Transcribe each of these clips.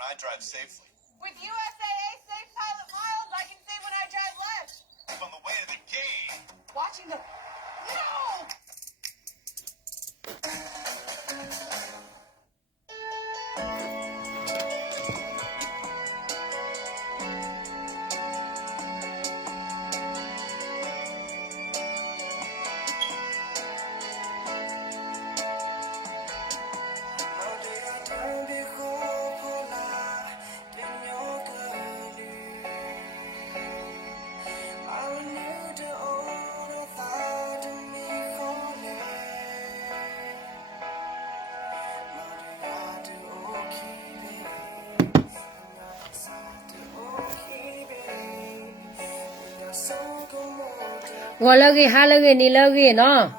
I drive safely. With USAA Safe Pilot Miles, I can say when I drive less. On the way to the game. Watching the... No! Walagi halagi nilagi no.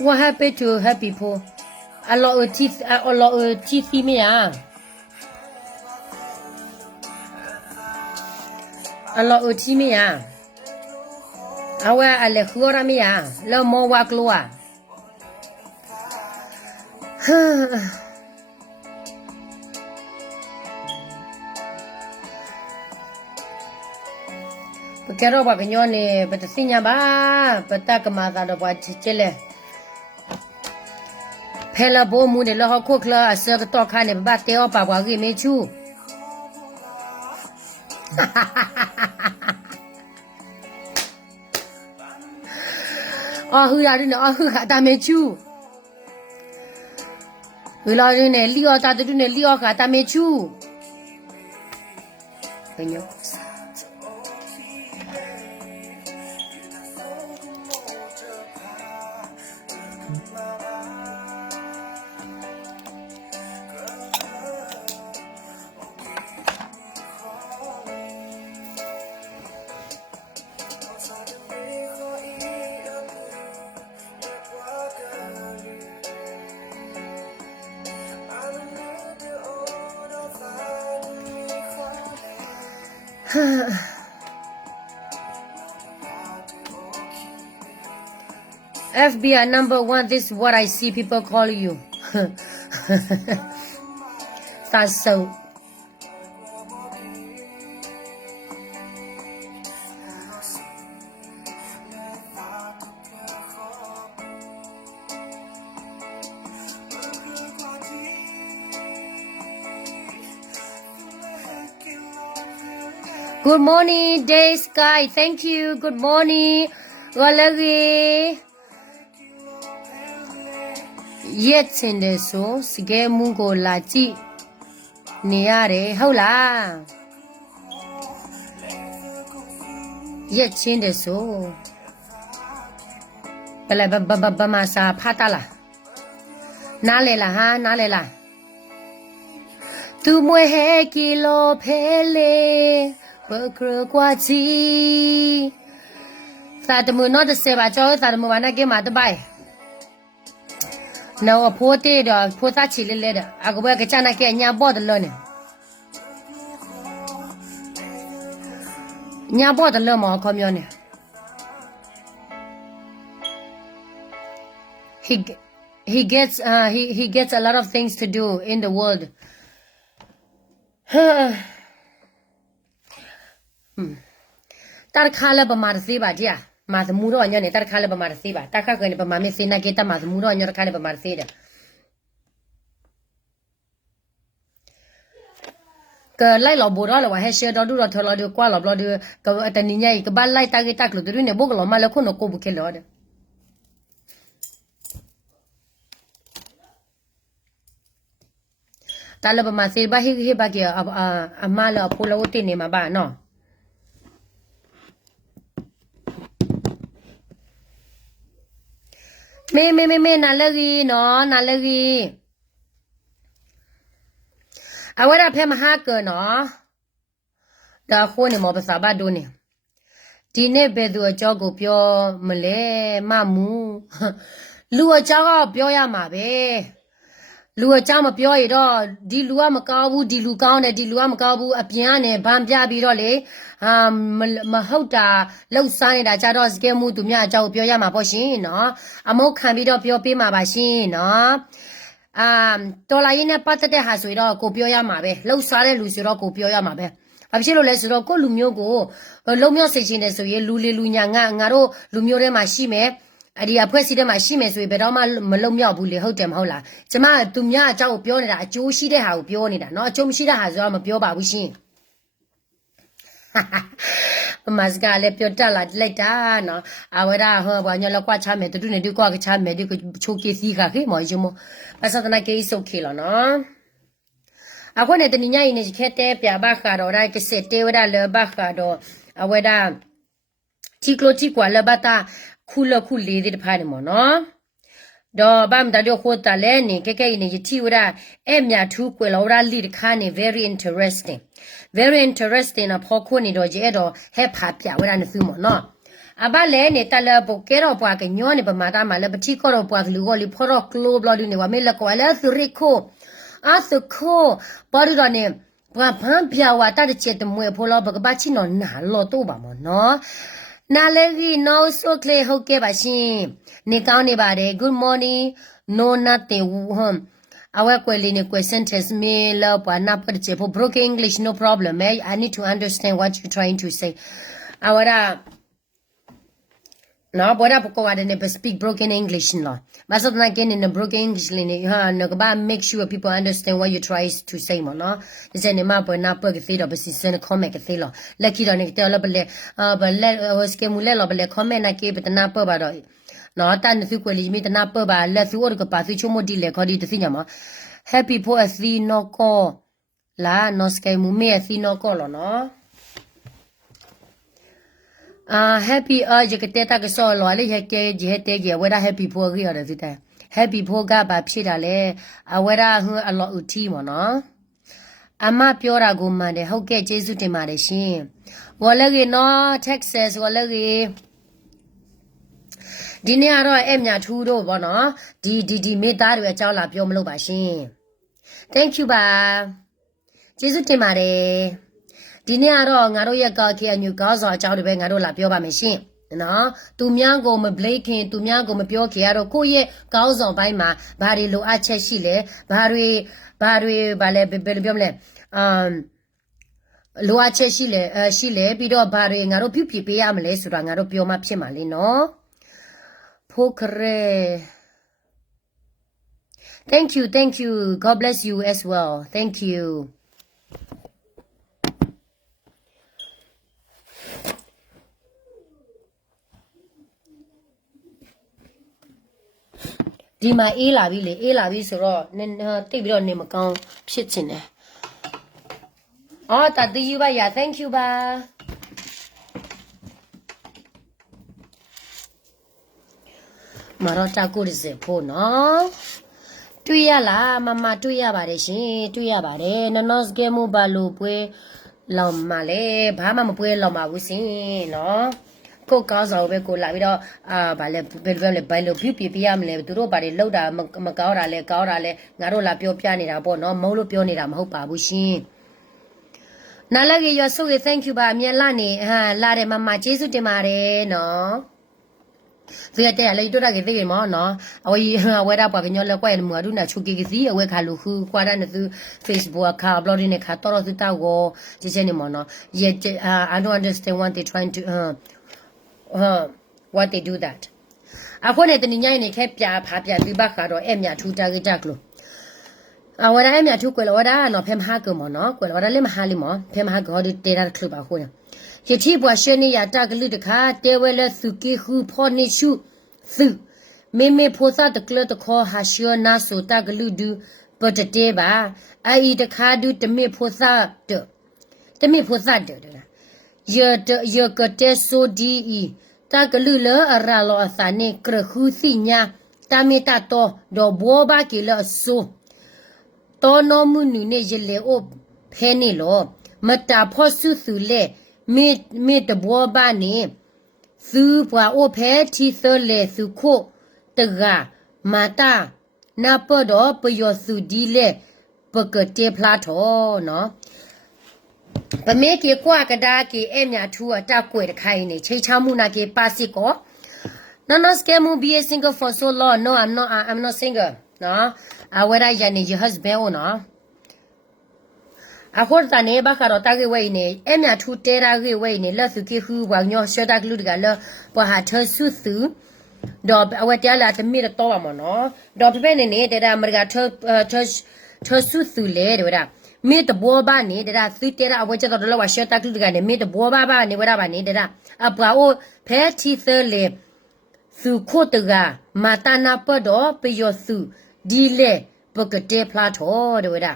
What happened to happy people? A lot of teeth me ah. A lot of teeth me ah. Awa ale khura me ah. Lo mo wa keluar. Pero ba kenyo ni petasinya ba, peta kemata do buat cicile. Pela bo mu de lo ha ko kla asa ka to kha ne ba te o pa bwa gi me chu. Oh hu ya ni oh hu ta me chu. Wi lo ni li o ta tu ne li o ka ta me chu. Kenyo. FBI number 1, this is what I see people call you. That's so. Good morning, Day Sky. Thank you. Good morning. Golagi. Yet in the so, Sige Mungo Lachi. Niare, hola. Yet in the so. Masa Patala. Nalela, ha, Nalela. Tu muehe kilo pele. Quachi. Satamu not the same. I chose Satamu when I came out to buy. No, a poor day or poor chili letter. I go work a chana can bought the learning. Nya bought the lemon community. He gets a lot of things to do in the world. Tar khala ba mar se ba dia ma mu ro nya ne tar khala ba mar se ba ta kha ke ba ma me se na ke ta ma mu ro nya khala ba mar se da cái lại lò bồ đó là hay share đó đó thôi là được qua lò được cái tên này nhảy cái ban lại ta cái tắc rồi tụi này bốc lò mà là con nó cô bục cái lò đấy ta là mà sẽ ba hi ba kia mà là phụ là tên này mà ba nó mẹ nà lơ gì nó nà lơ gì à vậy là phải mà hát cơ nó đã khôn này mà bắt sao ba đôi này đi nè bé đùa cho cô biểu mà lẽ mà mu lúa cho cô biểu ya mà bé lúa cho mà biểu gì đó đi lúa mà cao bu đi lúa cao này đi lúa mà cao bu à pian này bám bia bị đó lẽ mà hậu ta lâu sai đã cho đó cái mu tụi nhà cho biểu ya mà bao nhiêu nó à mau khám bị đó biểu bị mà bao nhiêu nóตัวลายเนี่ยปัตตะหาสวยတော့ကိုပြောရမှာပဲလှုပ်ရှားတဲ့လူဆိုတော့ကိုပြောရမှာပဲဘာဖြစ်လို့လဲဆိုတော့ကိုလူမျိုးကိုလုံမြောက်စိတ်ချင်းနေဆိုရင်လူလေလူညာငါတို့လူမျိုးထဲမှာရှိမယ်အဲ့ဒီအဖွဲ့အစည်းထဲမှာရှိမယ်ဆိုရင်ဘယ်တော့မှမလုံမြောက်ဘူးလေဟုတ်တယ်မဟုတ်လားကျမသူများအကြောင်းကိုပြောနေတာအကျိုးရှိတဲ့ဟာကိုပြောနေတာเนาะအကျိုးမရှိတဲ့ဟာဆိုတော့မပြောပါဘူးရှင်မစကားလည်းပြောတတ်လာလိုက်တာနော်အဝရဟောဘာညလောက်ကွာချမယ်တူနေဒီကွာချမယ်ဒီကိုချိုးကစီခါခေမော်ဂျမအစတနာကေဆုတ်ခေလောနော်အခုနဲ့တညရင်နေခဲတဲ့ပြဘခါတော့ရိုက်ကစစ်တေဝရလဘခါတော့အဝရတီကလိုတီကွာလဘတာခုလခုလေးတဲ့ဖားနေမော်နော်တော့ဗမ်တာတော့ခိုးတလဲနေကဲကဲနေတီဝရအဲ့မြထူးကွယ်လောရလီတခါနေ very interesting very interesting အဖို့ခုနေတော့ကျဲတော့ဟဲ့ဖာပြဝရနေစုမော်နော်အဘလဲနေတလပုတ်ကဲတော့ပွားကညောနေပမာတာမှာလဲပတိကောတော့ပွားကလူကလီဖော်တော့ကလိုဘလဒီနေဝမဲလကွာလဲသူရီကိုအသခိုပါရတော့နေဘာဖန်ပြဝတာတဲ့ချက်တမွေဖော်လို့ဘကပါချီနော်နာလို့တော့ပါမော်နော်နာလေကြီးနော်ဆိုကလေဟုတ်ကဲပါရှင်နေကောင်းနေပါတယ် good morning no nothing our quality question test me love na purchase for broken English no problem I need to understand what you're trying to say our no bora poko wa de speak broken English no but not again in the broken English no ba make sure people understand what you try to say mo no is any ma na per ke fe do ba si sen comment ke fe lo lucky do ne te lo ba le ba le ske mu le lo ba le comment na ke ba na per ba do no tan su ko li mi ta na per ba le su o ko ba su chu mo di le kho di de si nya ma happy for a si no ko la no ske mu me a si no ko lo no happy 这个带大个少来了也给也带给为了 happy 破个的是的 happy 破个把皮了嘞为了和阿老有提嘛呢阿妈表达过嘛的好给接触的嘛的先我那个呢 Texas 我那个ဒီနေ့ကတော့အဲ့မြထူးတော့ဗောနော်ဒီမိသားတွေအကြောင်းလာပြောမလို့ပါရှင် thank you ပါကျေးဇူးတင်ပါတယ်ဒီနေ့ကတော့ငါတို့ရဲ့ကောက်ခဲညူကောင်းစွာအကြောင်းတွေပဲငါတို့လာပြောပါမယ်ရှင်နော်သူများကိုမဘလိတ်ခင်သူများကိုမပြောခင်ကတော့ကိုယ့်ရဲ့ကောင်းဆောင်ပိုင်းမှာဘာတွေလိုအပ်ချက်ရှိလဲဘာတွေဘာလဲဘယ်လိုပြောမလဲလိုအပ်ချက်ရှိလဲပြီးတော့ဘာတွေငါတို့ပြုပြပေးရမလဲဆိုတာငါတို့ပြောမှဖြစ်မှာလေနော်ဖိုခရဲ thank you god bless you as well thank youဒီမှာအေးလာပြီလေအေးလာပြီဆိုတော့နည်းတိတ်ပြီးတော့နေမကောင်းဖြစ်ချင်တယ်အော်တတူယူပါရ thank you ပါမတော်တာကိုရစေဖို့နော်တွေ့ရလားမတွေ့ရပါတယ်ရှင်တွေ့ရပါတယ်နော်စကဲမဘာလို့ပွဲလောင်မလဲဘာမှမပွဲလောင်ပါဘူးရှင်နော်ကိုကောင်းဆောင်ပဲကိုလာပြီးတော့ဗာလဲဘယ်လိုပြုပြရမလဲသူတို့ဗာတွေလောက်တာမကောင်းတာလဲကောင်းတာလဲငါတို့လာပြောပြနေတာပေါ့နော်မဟုတ်လို့ပြောနေတာမဟုတ်ပါဘူးရှင်နားလည်းရဆိုရ thank you ပါအမြဲလာနေလာတယ်မကျေးဇူးတင်ပါတယ်နော်ဒီကတည်းကလေတို့တာကြီးသိရမောနော်အဝေးဝဲတာပါကညောလက်ကွက်မွာဒုနာချုကေကစီအဝဲခါလူခုကွာရနေသူ Facebook အခါ uploading နဲ့ခါတော်သူတောက်ကိုကြည့်ချင်နေမောနော် I don't understand what they trying to what they do that အခုနဲ့တနင်္ညနေခဲပြဖာပြပြဘခါတော့အဲ့မြထူတာကြကလို့ awara em ya thu kwela wada no phem ha ko mo no kwela wada le ma ha li mo phem ha go de te ra club ba ho ya ye thi bwa she ni ya ta glu de kha te we le su ki hu pho ni shu su me me pho sa de kle de kho ha shio na so ta glu du but de ba ai de kha du de me pho sa de me pho sa de ye ko te so di i ta glu le ara lo sa ni kre khu si nya ta me ta to do bo ba ki le soတောနောမှုနုနေရလေအိုဖဲနေလောမတာဖောဆုစုလေမေတဘောဘာနေစုပွားအိုဖဲတီသလေစုခိုတကမာတာနာပဒောပယောစုဒီလေပကတေဖလာထောနော်ပမေကေကွာကဒါကေအမြထူအတကွယ်တခိုင်းနေချိချမှုနာကေပါစီကောနော်စကေမူ be a single for so long no I'm not single နော်awara yani your husband o no ahor tane ba ka ro ta ge wei ne e mya thu te ra ge wei ne la su ki hu wa nyo sha ta glu ga la pa ha tho su su do awa ta la ta mi ro to ba mo no do pe ne ne de da mar ga tho su su le de da mi de bo ba ne de da su te ra awa cha to la wa sha ta glu ga ne mi de bo ba ne wa ba ne de da a pa o phe thi se le su kho te ga ma ta na pa do pe yo suဒီလေပကတေဖလာထောတဲ့ဝဒ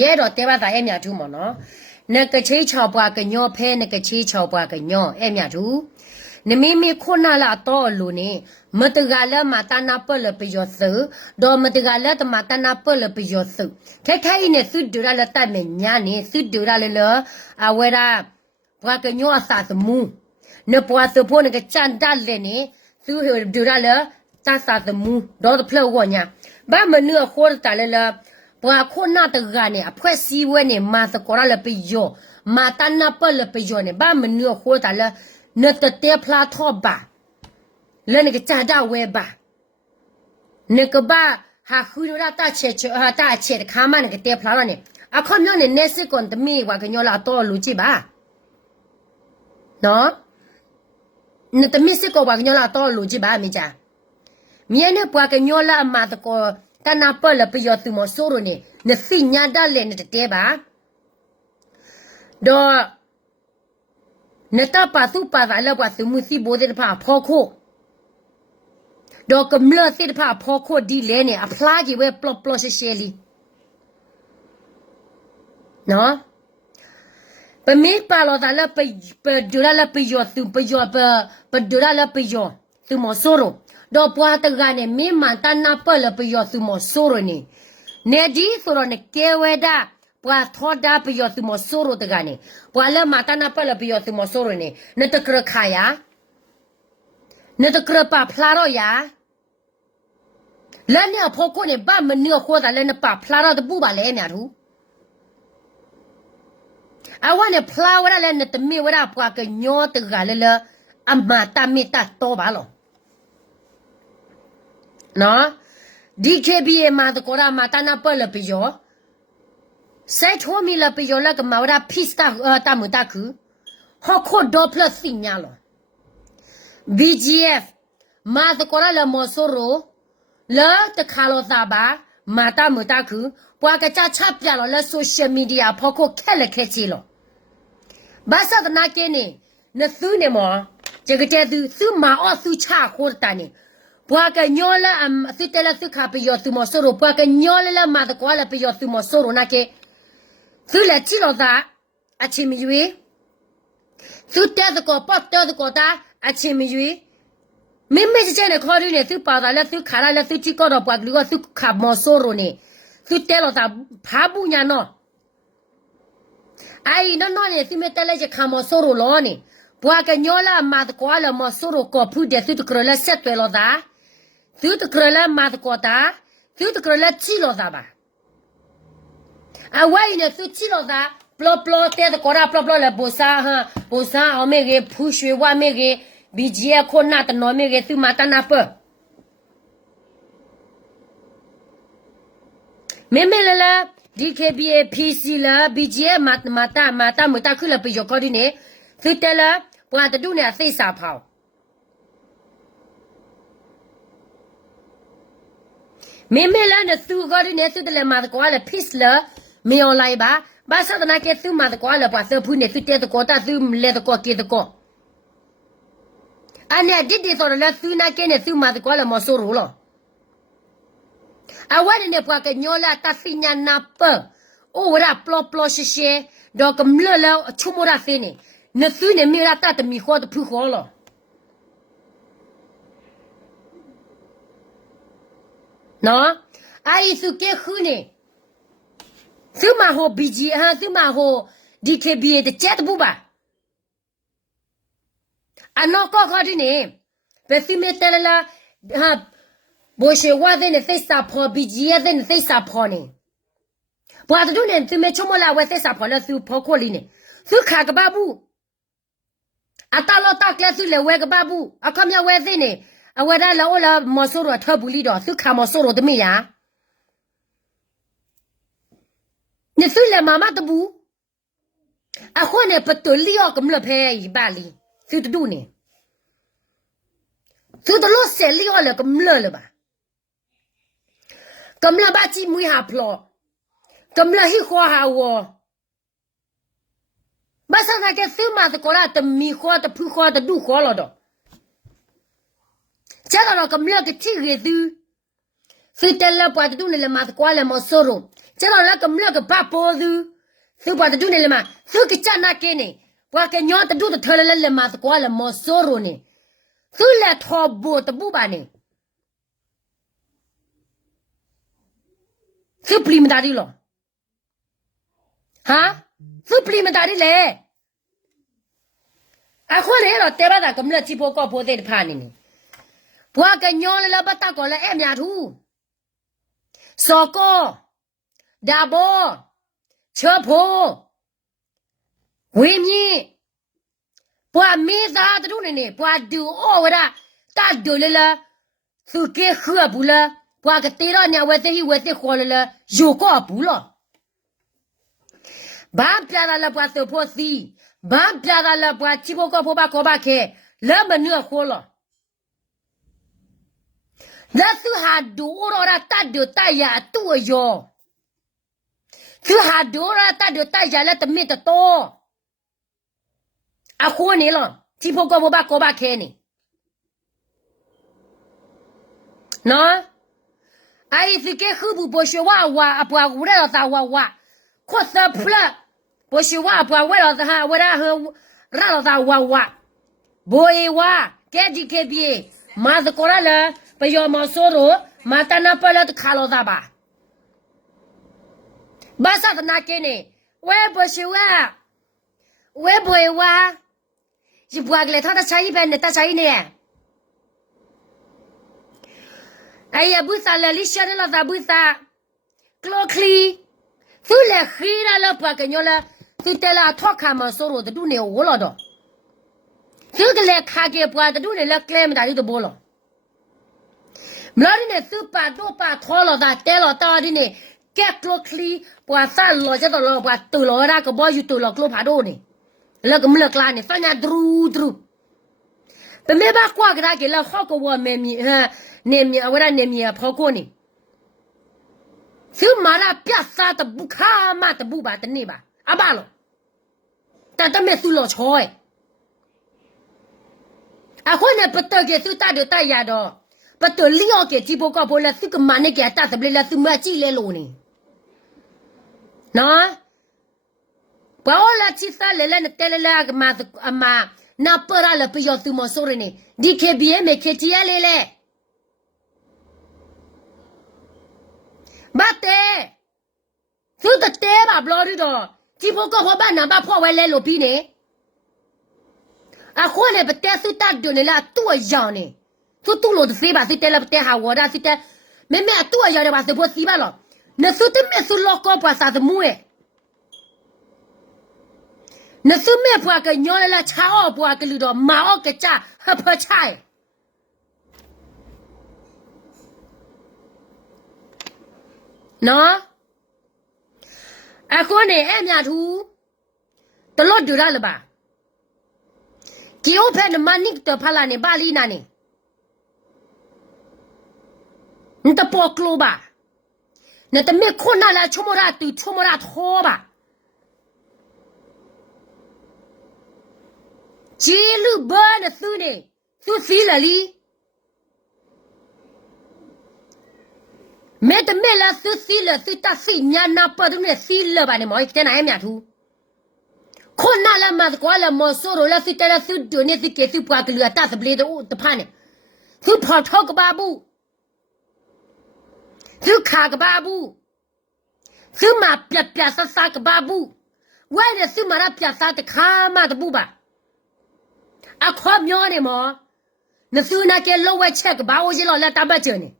ရဲတော့တဲပါတာအဲ့မြထူးမော်နော်နကချိ6ပွားကညောဖဲနကချိ6ပွားကညောအဲ့မြထူးနမီမီခုနာလာတော့လူနေမတကလည်းမတနာပလပယောစဒေါ်မတကလည်းတမတနာပလပယောစခဲခဲနေသုဒရလည်းတတ်မညာနေသုဒရလည်းအဝရပွားကညောအစာသမူနပွားစဖို့နကချန်တလည်းနေသုဒရလည်းta sa the mu do the flow wo nya ba ma nu kho ta le la bwa kho na ta ga ne a phwe si we ne ma sa ko ra le pe yo ma ta na pa le pe yo ne ba ma nu kho ta le ne te te phla tho ba le ne ke cha da we ba ne ke ba ha khu ra ta che ha ta che de kha ma ne ke te phla ra ne a kho myo ne ne si kon de mi wa ke nyo la to lu ji ba no ne te mi si ko wa ke nyo la to lu ji ba mi jaမြေနဲ့ပွားကညောလာအမတကောတနာပလပယောသူမဆိုးရနေနသိညာဒလည်းနဲ့တဲပါတော့နတပါသူပါလာလပွားသူမှုစီဘိုးတဲ့ဖာဖောခိုတော့ကမလစစ်ဖာဖောခိုဒီလဲနေအဖလားကြီးဝဲပလော့ပလော့ရှဲလီနော်ပမေပါလောတာလပဒူလာလပယောသူပယောပဒူလာလပယောသူမဆိုးရတော့ပွားတကနေမင်းမန်တနာပလပယောသူမဆိုးရနေနေဒီဆိုတော့နေကေဝဒပွားထောဒါပယောသူမဆိုးရတကနေပွားလမတနာပလပယောသူမဆိုးရနေနတကရခါယာနတကရပါဖလာရောယာလည်းနေဖို့ကိုနေဘာမနေခေါ်တာလည်းနပါဖလာရတဲ့ပူပါလေမြတ်သူအဝနဲ့ဖလာဝရလည်းနတမီဝရပွားကညောတကလည်းအမတာမီတာတော့ပါလို့နော်ဒီကေဘီအမတကောရာမတနာပလပယောစိုက်ထိုမီလပယောလကမဝရဖိစတာတမတခုဟခုဒိုပလစညာလော BGF မတကောရာလမဆိုရိုလာတခါလောသာပါမတမတခုပွားကချချပြလောလဆိုရှယ်မီဒီယာဖခုခက်လက်ခဲချီလောဘာသာတနာကင်းနေနသူနေမောဂျကတဲ့သူသူမအောသူချခိုးတန်နေပွားကညောလာအသစ်တလသုခပယောသူမဆိုရပွားကညောလာမတကွာလပယောသူမဆိုရနာကေသူလက်ချီလို့သာအချင်းမယူသူတဲ့ကောပတ်တဲ့ကောတာအချင်းမယူမင်းမစတဲ့ခေါ်ရင်းနဲ့သူပါတာလက်သူခါလာလက်သူချီကောတော့ပွားကလူကသူခါမဆိုရနေသူတဲ့လို့သာဖာဘူးညာနော်အိုင်နော်နေသူမတဲ့လက်ချခါမဆိုရလို့နေပွားကညောလာမတကွာလမဆိုရကောဖူးတဲ့သူကရလက်ဆက်တယ်လို့သာသူတကရလာမတ်ကောတာသူတကရလာချီလို့သာပါအဝိုင်းနဲ့သူချီလို့သာပလော့ပလော့တဲ့ကောရာပလော့ပလော့လေဘောစာအမေကဖူးရွှေဝါမေကဘီဂျီခုနာတနော်မေကသူမတနာပမေမေလာ DKBA PC လာ BGA မတာခုလာပယောကောဒီနေသူတလာပွားတူနေအသိစာဖောက်妹妹了，那苏高的那苏的来嘛的瓜了，peace 了，没有来吧？把啥的那个苏嘛的瓜了，把苏铺那苏跌的瓜，但苏来的瓜给的瓜。啊，那弟弟说了，苏那个那苏嘛的瓜了，没收入了。啊，我的那瓜个鸟了，他非伢那不，哦，那不不些些，那个么了，出没那些呢，那苏那没了，他的米花都铺好了。喏，阿姨是给后呢，是嘛好笔记哈，是嘛好 DKB 的接的不吧？啊，那高考的呢，别是没得了哈，不是我在那在撒泡笔记也在那在撒泡呢，不是都呢，是没出门了，我在撒泡了，是泡课里呢，是看个巴布，啊，大老大概是来玩个巴布，啊，看面玩在呢。啊，我来了，我来没收入，他不理的，是看没收入的没呀？你虽然妈妈的不，啊，或呢不得了，咁了拍一百里，就得多呢，就得老三了了，咁了吧？咁了把鸡母下破，咁了去花下我，马上那个手嘛的过来，的米花的铺花的都花了的。加到了咁了个体个都，所以得了把的东西了嘛，过来没收入。加到了咁了个把包都，所以把的东西了嘛，所以个家那个呢，把个娘的都的脱了嘛，过来没收入呢，所以来淘宝的不吧呢，所以不理么大的了，哈，所以不理么大的嘞，啊，后来了，对吧？那咁了几包高包在的怕呢。我跟娘了不打过来挨面土，烧糕、大包、车铺、烩面，不没啥的种的呢，不都哦的，打都了，就给喝不了，不个对了呢，我在喝了，有个不了，把别的了不收破西，把别的了不几包高把高把开，那么热火了。那是哈多了，大的大呀多哟，是哈多了，大的大呀了，都没得多。啊，火你了，只不过我把锅巴开呢。喏，阿姨是给后部不学娃娃，啊不，我来了啥娃娃，可是不了，不学娃不，我了啥，我来和让了啥娃娃，不一娃，该的该别，马子过来了。不要没收入，马达那不了都看了啥吧？把啥子拿给你？我也不是啊，我也不会哇，一不来他的差一百呢，他差一呢。哎呀，不啥了，你晓得了啥不啥？克里，后来黑了不跟你了，就带了他看没收入的都呢我了的，这个来看给不的都呢来改么大的都不了。那里呢，手把多把拖了的，带了到的呢，给克里，把三老家的老把抖了那个包就抖了克帕多呢，那个么那个呢，反正嘟，本没把瓜给他给了好个我妹妹哈，那面我那那面跑过呢，就马上别啥的不看嘛的不把的那吧，阿爸了，但他没收了钱哎，啊，后来不到给手打的打压的。不得了个，只不过不了，这个嘛那个打什么了，什么进来了呢？那，把我了去啥来了？那带来了个嘛子啊嘛，那不然了不要什么说的呢？你看别没看见来嘞？没得，就得得吧，不老的多，只不过我把那把破坏来路边呢，啊，后来不带手打的了，多样呢。就多了的水吧，是带了带下我的，是带妹妹多要的吧，是不洗吧了？那时候的没是老高把啥子木哎，那时候没把个娘来了，茶二把个里头马二个家还破茶哎，喏，哎，后呢，哎面图，都老丢了吧？给我拍的嘛，你都拍了呢，巴黎那呢？你的包glow吧，那的没困难了，出么啦对，出么啦拖吧。记录本的书呢，都写了哩。没得没了，都写了，写到写年那不都没写了吧？你莫在哪一面图？困难了嘛，过了嘛，说了写在了写多呢，写给写不个了，但是不来的的判呢，写跑超个巴布，写卡个巴布，写嘛别啥个巴布，为了写嘛那别啥的卡嘛的布吧。啊，快秒的嘛！那时候那个老外吃个把我去老来打把针呢，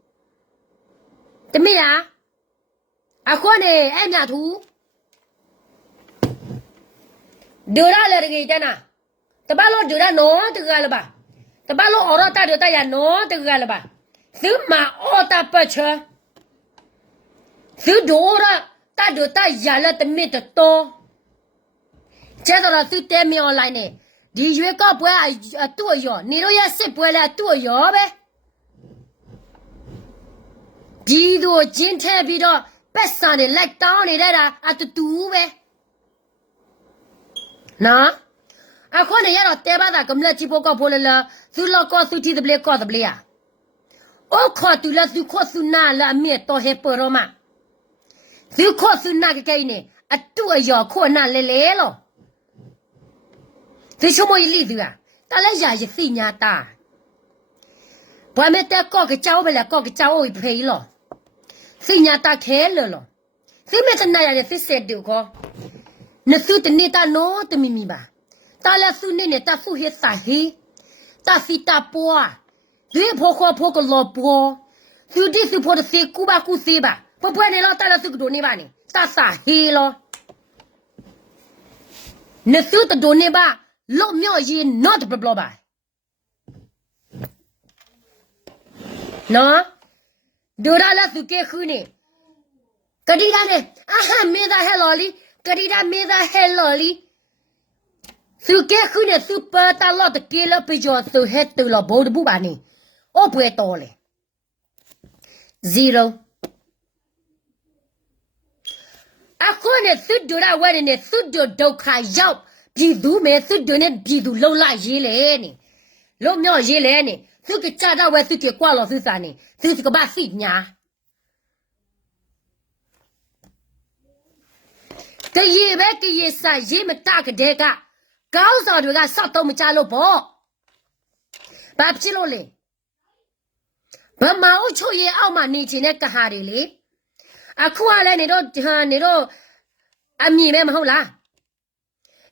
怎么样？啊，快呢，哎面图，丢了了这个点呐，这把老丢了孬这个了吧？这把老熬到大丢大呀孬这个了吧？什么熬大不吃？什多了大丢大呀了都没得多，接着了就带苗来呢。你越搞不啊多药，你都要吃不了多药呗。比如今天比较北上的来当的来了啊，都多呗。那啊，可能要到台巴达咁了，只不过破了，就老高手提的不了，搞的不了呀。我看到了，就看出那了，没到还不了嘛。就看出那个概念啊，多药看那来了。这什么例子啊？当然也是非常大。外面在搞个家务了，搞个家务赔了，非常大开了。谁没在那样的非谁丢个？那手的你打孬的秘密吧？打了手呢，打手黑撒黑，打水打波啊，最破个老波，手的是破的谁古吧古谁吧？不然你老打了手个多呢吧呢？打撒黑了，那手的多呢吧？老苗也 not 不不吧？那，多大了就给后呢？个地方呢？啊哈，没得还老哩，个地方没得还老哩。就给后呢，就把大老的给了比较，就还到了包的不吧呢？我不会到嘞 ，zero。啊，可能是多大玩的呢？是多都开药。比如没事的呢，比如老拉爷来呢，老苗爷来呢，这个家长为这个挂了是啥呢？这是个把谁呢？这一万个一三，一么大个这个，高上这个上到我们家老包，把皮了嘞，把毛球也熬嘛，你今天干哈的嘞？啊，苦下来你都啊米没好啦。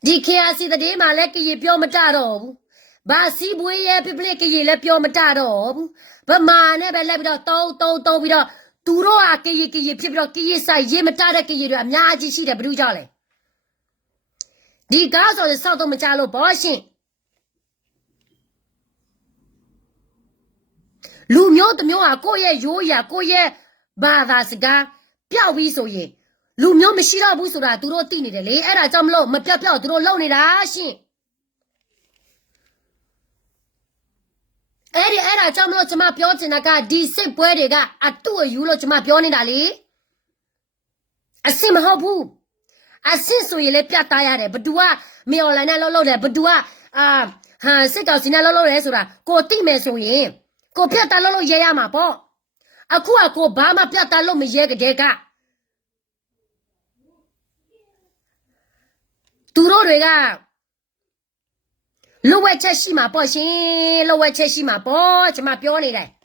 你看现在的嘛来个也表么炸到不？把西部也别个也来表么炸到不？把嘛呢别来不了刀不了，杜罗啊个也别不了个也啥也么炸的个也了，伢子洗的不溜着嘞。你刚说的上到我们家了保险，路苗的苗啊，过夜有呀过夜，麻烦是个表为所以。路苗没洗了不说啦，都到地里的嘞，哎啦，咱们老没表都到老里啦行。哎啦，咱们老怎么表子那个第十波的个啊，都有了怎么表你那里？啊，什么好不？啊，新所以来表达呀的，不多啊，没有来那老的不多啊啊，哈，谁告诉那老来说啦，过地没所以，过表达老爷呀嘛不？啊，过爸妈表达老没爷个这个。杜罗瑞个，老外吃西嘛保险，老外吃西嘛保，怎么表你嘞？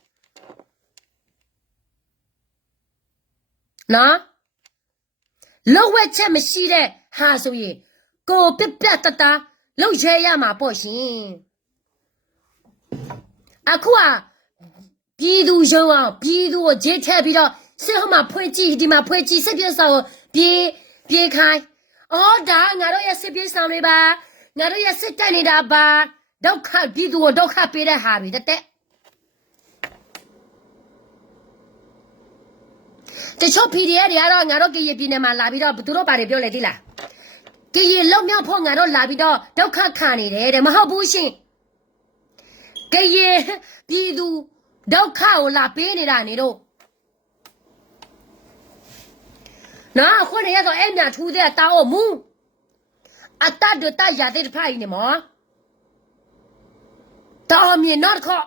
那老外吃没西嘞，哈所以个别哒，老爷呀嘛保险。啊，比如说啊，比如我这天比较，谁好嘛配几的嘛配几，这边少别开。哦，da ngaro ya sepi samle ba ngaro ya sekai ni da ba dokha bidu ko dokha pe da ha bi tet တချို့ PDF တွေကတော့ငါတို့ကရပြည်နယ်မှာလာပြီးတော့သူတို့ဘာတွေပြောလဲသိလားကရလုံမြောက်ဖို့ငါတို့လာပြီးတော့ဒုက္ခခံနေတယ်တဲ့မဟုတ်ဘူးရှင်ကရပြည်သူဒုက္ခကိုလာပေးနေတာနေတို့ နော်ခုနေရတော့အဲ့မြထူးတဲ့တာအမူအတတ်တရတဲ့ဖိုင်နေမတော်မြင်တော့ခေါ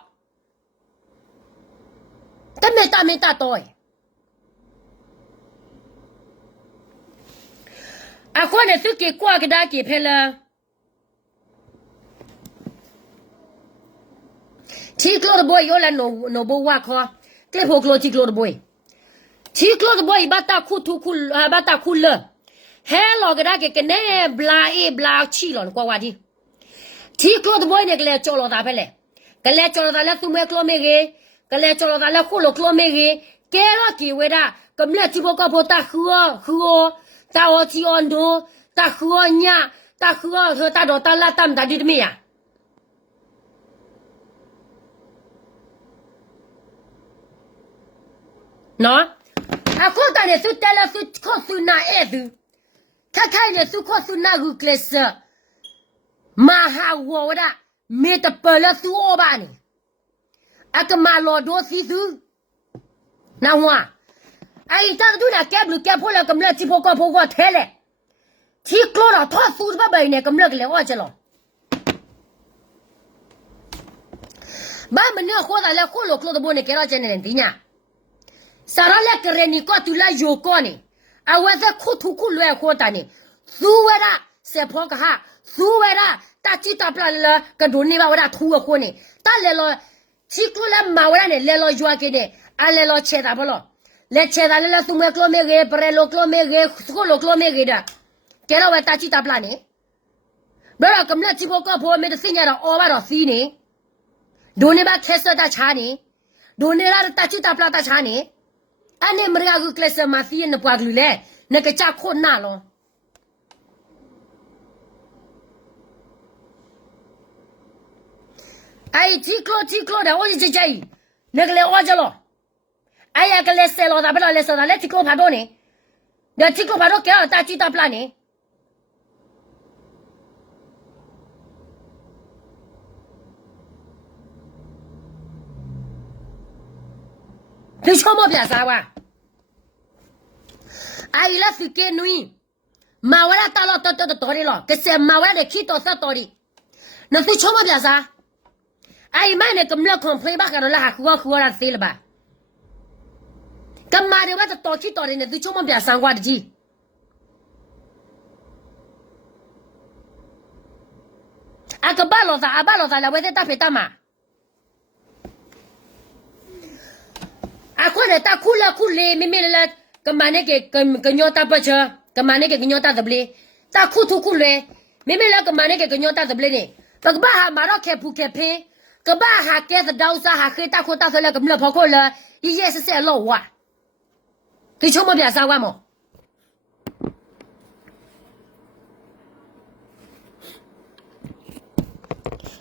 တမေတမေတတော့အခုနေသူကကွာကဒါကဖဲလာတီကလောဘွိုယောလာနိုဘဝါခေါ်ကလေဖိုကလောတီကလောဘွိုတီကလောဘွိဘတာခုထုခုဘတာခုလဟဲလောကဒါကကနေဘလာအေဘလာချီလောကွာဝါဒီတီကလောဘွိနေကလေချောလောတာဖဲလေကလေချောလောတာလဲသူမဲကလောမေကေကလေချောလောတာလဲခုလောကလောမေကေကဲရောကီဝဲတာကမလက်ချဘောကဘောတာခူတာဝချီအွန်ဒိုတာခူညာတာခူတာတော့တာလာတမ်တာဒီတမီယာနော်အခုတည်းသူတဲလသူခေါ်သူနာအဲ့သူခက်ခိုင်နေသူခေါ်သူနာဟုကလစမဟာဝရမေတပလသူအဘာနေအကမလောဒိုစီသူနာဝအဲ့တာတူနာကဲဘလူကဲဖိုလကမလက်ချဖို့ကထဲလေချီကလောတော့ထောသူဘဘိုင်နေကမလက်ကလေဝါချလောဘာမနေခေါ်တာလေခေါ်လို့ကလောတော့ဘနေကဲရချနေတယ်ဒီညာစာရလက်ရနီကတူလာယိုကောနေအဝဲစခုထုခုလွဲခေါ်တာနေသူဝရစေဖောကဟာသူဝရတာချီတာပလာလကဒိုနေပါဝရထူခေါ်နေတာလေလောချီကလမဝရနေလေလောယွာကေနေအလေလောချေတာဘလောလက်ချေတာလေသူမဲကလောမေရေပရလောကလောမေရေစကိုလောကလောမေရေဒါကဲတော့ဝတာချီတာပလာနေဘယ်တော့ကမလက်ချီဖို့ကဖို့မေတစင်ရတော့အော်ပါတော့စီးနေဒိုနေပါခဲစတာချာနေဒိုနေလာတာချီတာပလာတာချာနေအနေမရကူကလစမဖီနပွားကလူလေနကချခုနာလောအိုင်တီကလိုဒါဝကြီးကြိုင်နကလေဝါကြလောအိုင်ကလေဆဲလောဒါဘလာလေဆာလေတီကလိုဖာဒိုနေဒါတီကလိုဖာဒိုကဲတာချီတာပလာနေဒီချောမပြစားပါအိုင်လာဖီကေနွီမာဝရတာလောတော်တော်ရီလောကစမာဝရခီတောစတော်ရီနသိချောမပြစားအိုင်မနဲ့ကမလခွန်ဖေးပါကရလာခူရသေးလပါကမာရဝတ်တော်ခီတော်ရီနသိချောမပြစားကွာတကြီးအကဘာလောသာလာဝဲတဲ့တာဖေတာမာအခုနဲ့တခုလေမေလေကမနဲ့ကညောတာပချာကမနဲ့ကညောတာတဘလေတခုထုခုလေမေလေကမနဲ့ကညောတာတဘလေနေတကဘာဟာမာရခေဖူခေဖေကဘာဟာကဲဒေါစာဟာခေတာခိုတာဆလကမလဖခိုလာဒီရဲ့ဆဲလောဝါဒီချုံမပြစားဝါမော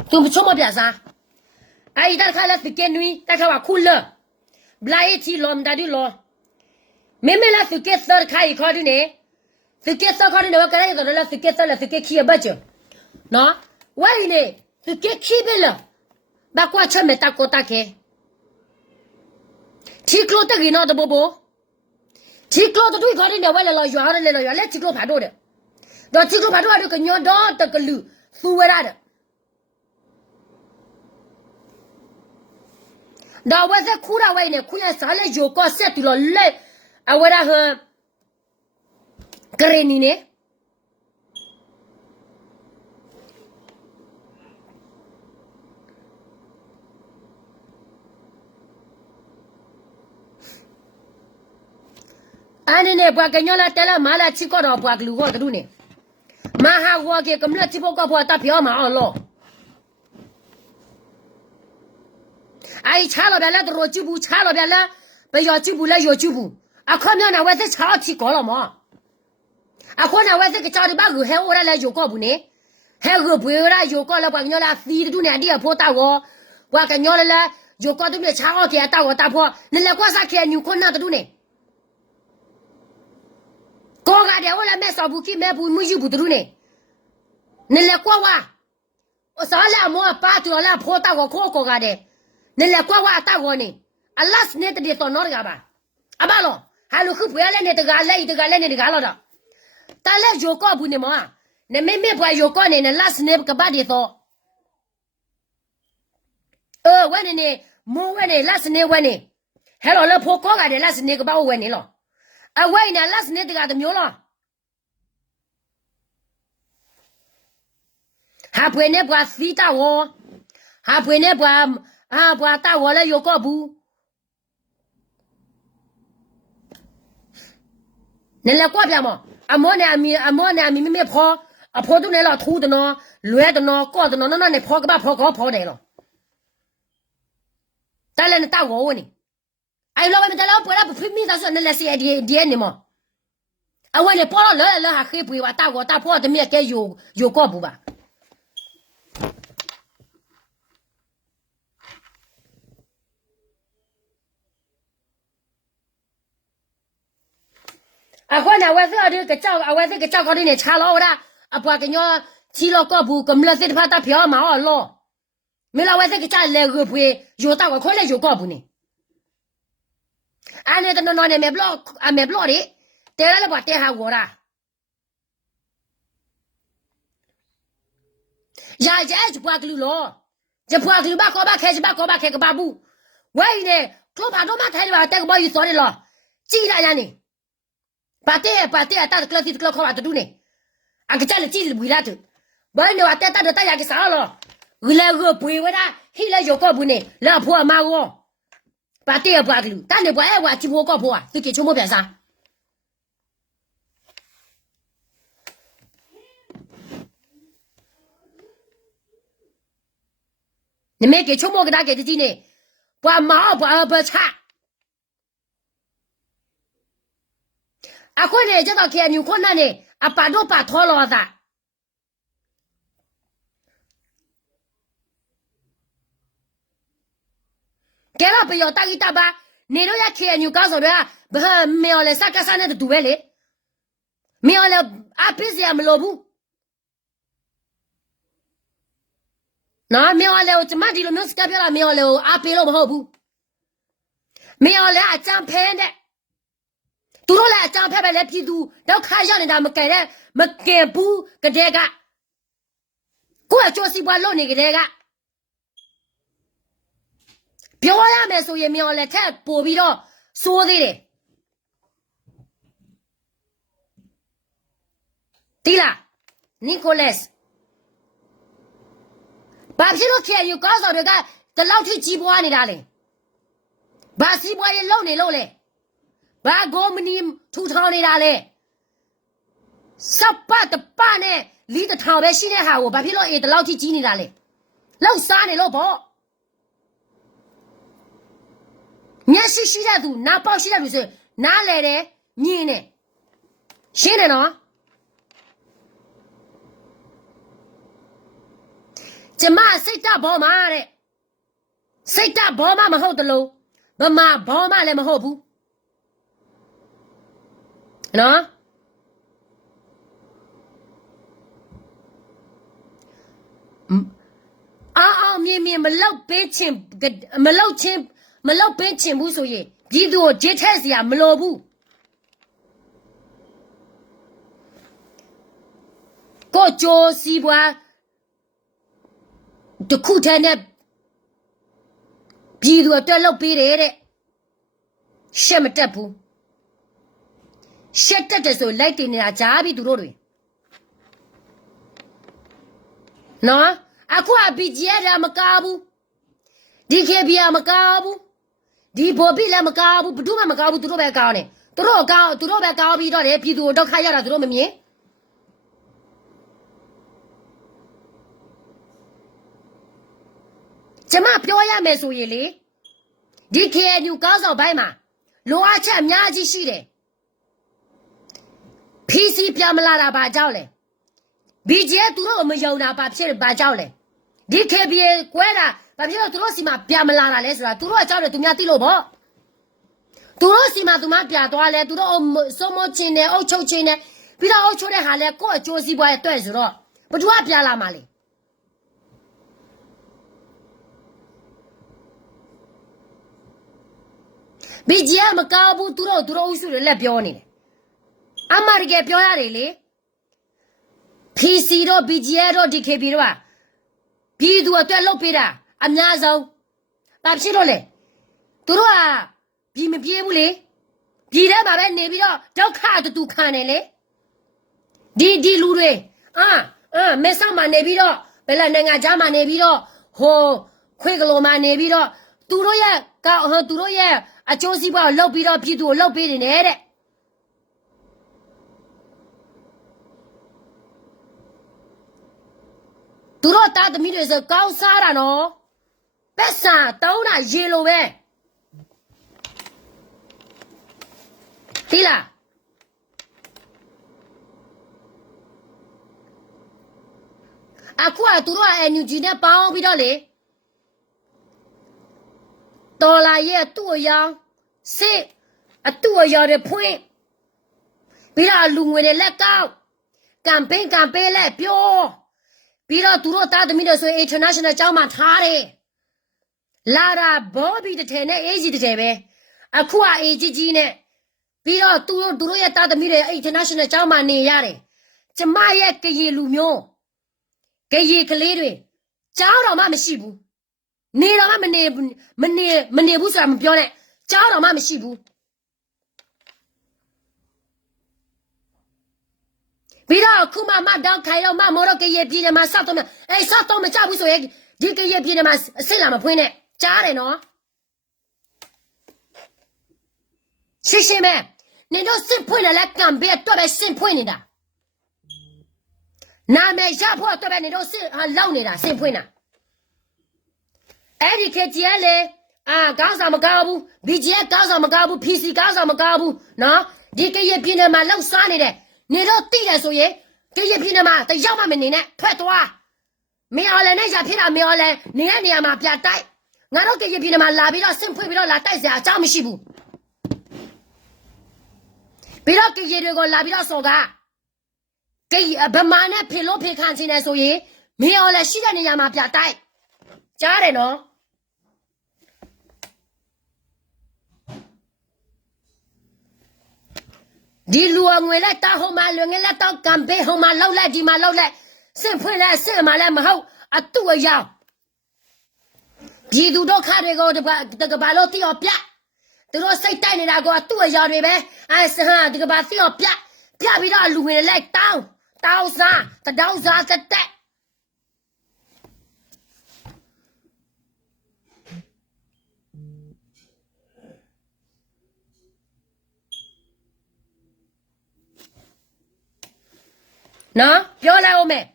သူချုံမပြစားအိုင်ဒါခါလာစကေနွီတခါဝခုလာဘလာယတီလောမ်ဒါဒီလောမေမေလာစကေဆာခိုင်ခေါ်ဒီနေစကေဆာခေါ်ဒီနေဝကရဲတော့လာစကေဆာလာစကေခီဘတ်နော်ဝိုင်းနေစကေခီဘလာဘာကွာချမေတာကိုတာကေချီကလိုတကီနော်တဘဘချီကလိုတူခေါ်ဒီနေဝဲလောရွာလဲချီကလိုဖာတော့တယ်တော့ချီကလိုဖာတော့ကညောတော့တကလူဖူဝရတဲ့ဒါဝက်ခူရဝိုင်းနေခုရစားလေယိုကောဆက်တူလို့လေအဝရဟကရနီနေအနေနဲ့ဘွားကညောလာတဲလာမာလာချီကောတော့ဘွားကလူကောတူနေမဟာဝါကေကမလချီဖို့ကဘွားတပြောမှာအော်လို့အိုင်ချာလို့ဗျာလက်တော်ကြည့်ဘူးချာလို့ဗျာလက်ဘယ်ရောကြည့်ဘူးလဲရောကြည့်ဘူးအခုမျက်နှာဝဲသက်ချာချီကောလို့မအခုမျက်နှာဝဲသက်ကကြော်ဒီဘကူဟဲဝရလဲရောကောဘူးနေဟဲကိုဘွေရရောကောလို့ဘညောလာသီတူနေအတီးဖို့တောက်ကောဘွာကညောလဲရောကောတူနေချာကောကေတောက်ကောတောက်ဖို့နလဲကွာစားခဲညူခွနာတူနေကိုကတဲ့ဝလာမဲဆောဘူးကိမဲဘူးမူယူဘူးတူနေနလဲကွာဝါအစားလာမောပါတူလာဖို့တောက်ကောခိုးကောကတဲ့နလေကွာဝါတာကောနေအလတ်နဲ့တည်းတော်နော်ရပါအဘလော ဟာလူခုပွဲလဲနေတကလဲတကလဲနေတကလောက်တော့တာလဲယောကောဘူးနေမနမေမေဘွာယောကောနေနလတ်နေကဘာဒီတော့ဝဲနေမိုးဝဲနေလတ်နေဝဲနေဟဲ့လောလဖိုကောကတဲ့လတ်နေကဘာဝဲနေလောအဝဲနေလတ်နေတကတမျိုးလောဟာပွဲနေဘွာစီတာဝဟာပွဲနေဘွာဘွာတာဝလဲယောကောဘူးနည်းကွာပြမအမောနဲ့အမီမေဖောအဖောတူနဲ့တော့ထူးတယ်နော်လွဲတယ်နော်ကော့တယ်နော်နော်နဲ့ဖောကဘာဖောကောဖောတယ်လောတာလည်းနဲ့တောက်ဝဝင်နေအိုင်လောမတလောပေါ်လာဖိမိသားဆိုနဲ့လက်စီအဒီနေမအဝဲလေပေါ်လောဟာခေပွေဝတာကောတာဖောတမြက်ကဲယိုကော့ဘူးပါအခုနဝဲစေအဒီကကြောက်အဝဲစေကကြောက်ကောင်းနေချာလောရာအပွားကညောချီလောကောဘူးကမလစစ်ဖာတာဖျောမှာလောမလာဝဲစေကကြောက်လေရပွေယောတာကိုခွဲလေယောကောဘူးနေအနေတနော်နေမေဘလော့အမေဘလော့ရီတဲရလဘတဲဟာဝရာရာကျဲပွားကလူလောကျပွားကလူဘာကောဘာခဲဘာကောဘာခဲကဘာဘူးဝဲနေကလောဘာတော့မထိုင်ပါတဲကဘာယူစော်ရလောကြည်လာရနေပါတေတာကလတိကလခေါ်တူနေအကကြလေကြည့်ဘူးလားတူဘာနေဝတ်တာတော့တရားကစားလောဂလဲဂပွေဝဒဟိလဲယောကောဘူးနေလာဖွာမာဝပါတေပွားကလူတန်နေပွားဝါချီဘောကောဖွာသူကချုံမပြန်စား你没给秋末给他给的几呢？不毛不差。阿坤呢，这道看牛困难呢，阿把都把拖了噻。给了不要打一打吧，你都要看牛搞啥的啊？不是没有了啥个啥那的多嘞，没有了阿平时也没老布。那没有了，我怎么地了？没有改变了，没有了，阿平了不好不？没有了，阿张拍的。သူတို့လည်းအကြံဖက်ပဲလည်းပြည်သူတော့ခါရနေတာမကဲတဲ့မကဲဘူးကတဲ့ကကိုယ့်အကျိုးစီးပွားလုပ်နေကြတဲ့ကပြောရမယ်ဆိုရင်မြော်လက်ထက်ပို့ပြီးတော့စိုးသေးတယ်တီလာနီကိုလက်စ်ဘာဖြစ်လို့ခေယူကောက်ဆောင်တွေကတလောက်ထိကြီးပွားနေတာလဲဘာစီးပွားရေးလုပ်နေလို့လဲဘာဂိုမနီထူထောင်နေတာလဲစပတ်တပနဲ့လီတထောင်ပဲရှိတဲ့ဟာကိုဘာဖြစ်လို့တလောက်ထိကြီးနေတာလဲလောက်စားနေလို့ပေါ့မျက်စိရှိတဲ့သူနားပေါက်ရှိတဲ့သူဆိုနားလေတယ်ညင်းတယ်ရှင်းတယ်နော်ကျမစိတ်တဘောမှာတဲ့စိတ်တဘောမှာမဟုတ်တလို့ဗမာဘောမှာလည်းမဟုတ်ဘူးနော်အောင်မြင်မလောက်ပေးချင်းမလောက်ပေးချင်းဘူးဆိုရင်ဒီသူကိုဂျစ်ထက်စရာမလိုဘူးကိုကြိုးစီပွားတခုတည်းနဲ့ပြည်သူအတွက်လောက်ပေးတယ်တဲ့ရှက်မတက်ဘူးရှက်တက်တယ်ဆိုလိုက်တင်နေတာကြားပြီသူတို့တွေနော်အခုအပီကြီးရမကားဘူးဒီခေပြမကားဘူးဒီဘော်ပြလည်းမကားဘူးဘယ်သူမှမကားဘူးသူတို့ပဲကားနေသူတို့ပဲကားပြီးတော့တယ်ပြည်သူဒုက္ခရတာသူတို့မမြင်ကျမပြောရမယ်ဆိုရင်လေဒီခေညူကောင်းဆောင်ပိုင်းမှာလိုအပ်ချက်အများကြီးရှိတယ်PC ပြမလာတာဘာကြောက်လဲ BJ သူတို့မယုံတာဘာဖြစ်ဘာကြောက်လဲဒီ KBA ကွဲတာဘာဖြစ်လို့သူတို့စီမှာပြမလာတာလဲဆိုတာသူတို့အကြောက်တယ်သူများသိလို့ပေါ့သူတို့စီမှာသူမပြသွားလဲသူတို့စုံမချင်းတယ်အုတ်ချုပ်ချင်းတယ်ပြီးတော့အုတ်ချုပ်တဲ့ဟာလဲကိုယ့်အကျိုးစီးပွားရဲ့အတွက်ဆိုတော့ဘသူကပြလာမှာလဲ BGM မကောင်းဘူးသူတို့ဥစုတွေလက်ပြောနေတယ်အမတကယ်ပြောရတယ်လေ PC တော့ BGM တော့ DKB တော့ပြည်သူအတွက်လုပ်ပေးတာအများဆုံးဘာဖြစ်လို့လဲသူတို့ကပြည်မပြေးဘူးလေပြည်ထဲမှာပဲနေပြီးတော့ဒုက္ခတူခံနေလေဒီလူတွေမဲဆောက်မှာနေပြီးတော့ဘယ်လဲနိုင်ငံခြားမှာနေပြီးတော့ဟိုခွေကလိုမှာနေပြီးတော့သူတို့ရဲ့သူတို့ရဲ့အကျိုးစီးပွားကိုလုပ်ပြီးတော့ပြည်သူကိုလုပ်ပေးနေတယ်တဲ့သူတို့တာသမီးတွေဆိုကောင်းစားတာနော်ပက်ဆာတောင်းတာရေလိုပဲဒီလားအခုကသူတို့က NUG နဲ့ပေါင်းပြီးတော့လေတော်လာရဲ့သူ့အယောင်စစ်အတူအယောင်တွေဖွင့်ပြီးတော့လူငွေတွေလက်ကောက်ကမ်ပိန်းလက်ပြောပြီးတော့သူတို့တာသမီးတွေဆို international ကျောင်းမှာထားတယ်လာတာဘောဘီတစ်ထည်နဲ့အေးကြီးတစ်ထည်ပဲအခုကအေးကြီးနဲ့ပြီးတော့သူတို့ရဲ့တာသမီးတွေ international ကျောင်းမှာနေရတယ်ကျမရဲ့ကရေလူမျိုးကရေကလေးတွေကျောင်းတော်မှမရှိဘူးနေတော်မှမနေဘူးဆိုတာမပြောနဲ့ကျောင်းတော်မှမရှိဘူးပြီးတော့အခုမှတောက်ခိုင်တော့မော်တော့ကရေပြည်နယ်မှာစောက်တော့စောက်တော့မကြဘူးဆိုရင်ဒီကရေပြည်နယ်မှာအစ်စ်လာမဖွင့်နဲ့ကြားတယ်နော်ရှင်းမဲနင်တို့စစ်ဖွင့်တယ်လက်ကံဘေးတော့ပဲစင်ဖွင့်နေတာနာမည်ရဖို့တော့ပဲနင်တို့စစ်လောက်နေတာစင်ဖွင့်တာအဲ့ဒီခေတ်ကြီးလေကောင်းစားမကောင်းဘူး BGM ကောင်းစားမကောင်းဘူး PC ကောင်းစားမကောင်းဘူးနော်ဒီကရေပြည်နယ်မှာလောက်စားနေတယ်နေတော့တိတယ်ဆိုရင်ကရေပြည်နယ်မှာတယောက်မှမနေနဲ့ထွက်သွားမင်းအောင်လည်းနဲ့ရဖြစ်တာမင်းအောင်လည်းနေရနေရမှာပြတိုက်ငါတို့ကရေပြည်နယ်မှာလာပြီးတော့ဆင့်ဖွင့်ပြီးတော့လာတိုက်စရာအကြောင်းမရှိဘူးပြီးတော့ကရေတွေကိုလာပြီးတော့စော်ကားဗမာနဲ့ဖေလို့ဖေခံချင်တယ်ဆိုရင်မင်းအောင်လည်းရှိတဲ့နေရာမှာပြတိုက်ကြားတယ်နော်ဒီလူငွေလက်တောက်ဟိုမှာလူငွေလက်တောက်ကံပေးဟိုမှာလောက်လက်ဒီမှာလောက်လက်စင့်ဖွင့်လက်စင့်မှာလည်းမဟုတ်အတူအယောင်ဒီသူဒုက္ခတွေကိုတကဘာလို့တိော်ပြသူတို့စိတ်တိုက်နေတာကအတူအယောင်တွေပဲဒီကဘာတိော်ပြပြီးတော့လူငွေလက်တောင်းစားတောင်းစားတက်နော်ပြောလိုက်အောင်မယ်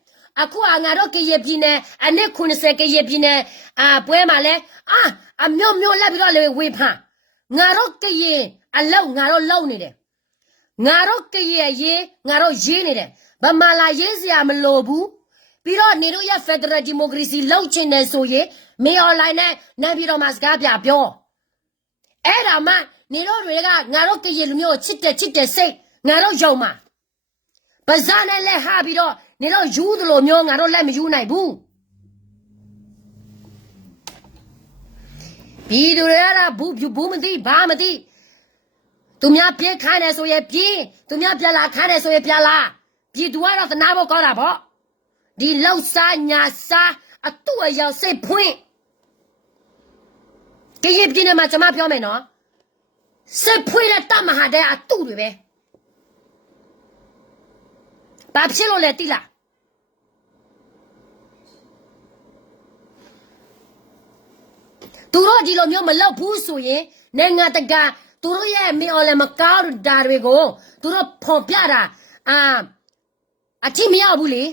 အခုငါတို့ကရေပြည်နယ်အနစ်90ကရေပြည်နယ်ပွဲမှာလဲအမျိုးလက်ပြီးတော့လေဝေဖန်ငါတို့ကရေအလောက်ငါတို့လုံနေတယ်ငါတို့ကရေရေးငါတို့ရေးနေတယ်ဗမာလာရေးစရာမလိုဘူးပြီးတော့နေတို့ရဲ့ Federal Democracy လောက်ချင်တယ်ဆိုရင်မေအွန်လိုင်းနဲ့နိုင်ပြီးတော့မှစကားပြပြောအဲ့ဒါမှနေတို့တွေကငါတို့ကရေလူမျိုးချစ်တယ်စိတ်ငါတို့ယုံမှာပဇာနဲ့လက်ဟာပြီးတော့နေတော့ယူသလိုမျိုးငါတို့လက်မယူနိုင်ဘူးပြည်သူတွေကတော့ဘူးမသိဘာမသိသူများပြေးခိုင်းတယ်ဆိုရင်ပြေးသူများပြလာခိုင်းတယ်ဆိုရင်ပြလာပြည်သူကတော့သနာဖို့ကောင်းတာပေါ့ဒီလောက်စားညာစားအတူအယောင်စိတ်ဖွင့်ကြည့်ပြင်းနေမှာကျွန်မပြောမယ်နော်စိတ်ဖွင့်တဲ့တမဟာတဲ့အတူတွေပဲဘာဖြစ်လို့လဲတိလားသူတို့ဒီလိုမျိုးမလုပ်ဘူးဆိုရင်နိုင်ငံတကာသူတို့ရဲ့မင်းအော်လည်းမကောင်းတာတွေကိုသူတို့ဖော်ပြတာအတိမရောက်ဘူးလေ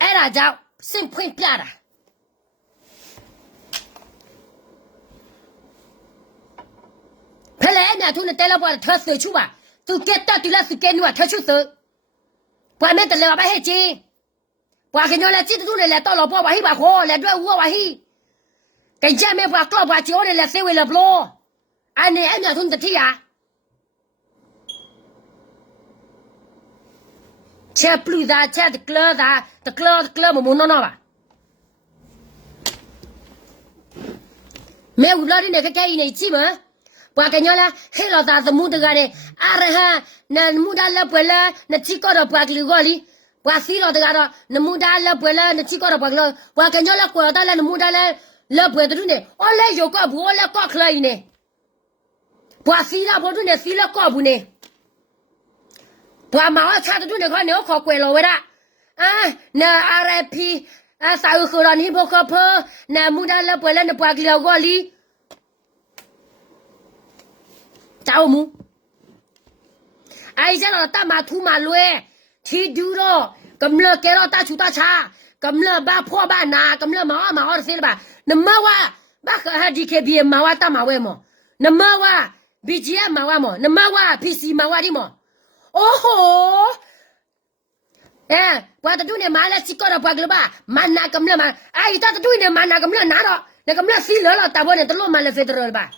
အဲ့ဒါကြောင့်စင်ဖွင့်ပြတာဖလဲအမြတ်သူနဲ့တဲလောက်ပေါ်ထဆွေချူပါသူကက်တာတူလာစကဲနွားထချူသပွားမဲတလေပါဟဲ့ချင်းပွားကညောလာချစ်တူလေတော့လောပေါ်ပါဟိပါခေါ်လေတွေ့ဦးပါဟိကကြမဲပွားကလောပွားချိုးလေဆေဝေလဘလောအနေအမြတ်သူတတိယချက်ပလူသာချက်တကလမမနော်နော်ပါ me ulari ne ke ine chima pa kanyola helo ta muda gare araha na muda la pela na chiko ro pa gli pa silo de garo na muda la pela na chiko ro pa glo pa kanyola ko ta la na muda la pwe tu ne ole yo ko bu ole ko khlai ne pa sila bo tu ne sila ko bu ne pa ma cha tu ne ko ne ko kwe lo we da na RP sa u ko ni bo ko pho na muda la pwe la na pa gli go li cháu mu ai ra là ta mà thu mà lue thì đủ rồi cầm lơ cái đó ta chú ta cha cầm lơ ba pho ba na cầm lơ mà ở đây ba nằm mơ wa ba khờ ha đi cái bia mà wa ta mà we mo nằm mơ wa BGM mà wa mo nằm mơ wa PC mà wa đi mo oh qua ta đu này mà là chỉ có được ba cái ba mà na cầm lơ mà ai ta đu này mà na cầm lơ na đó na cầm lơ xí lơ là ta bữa này ta lo mà là phê rồi ba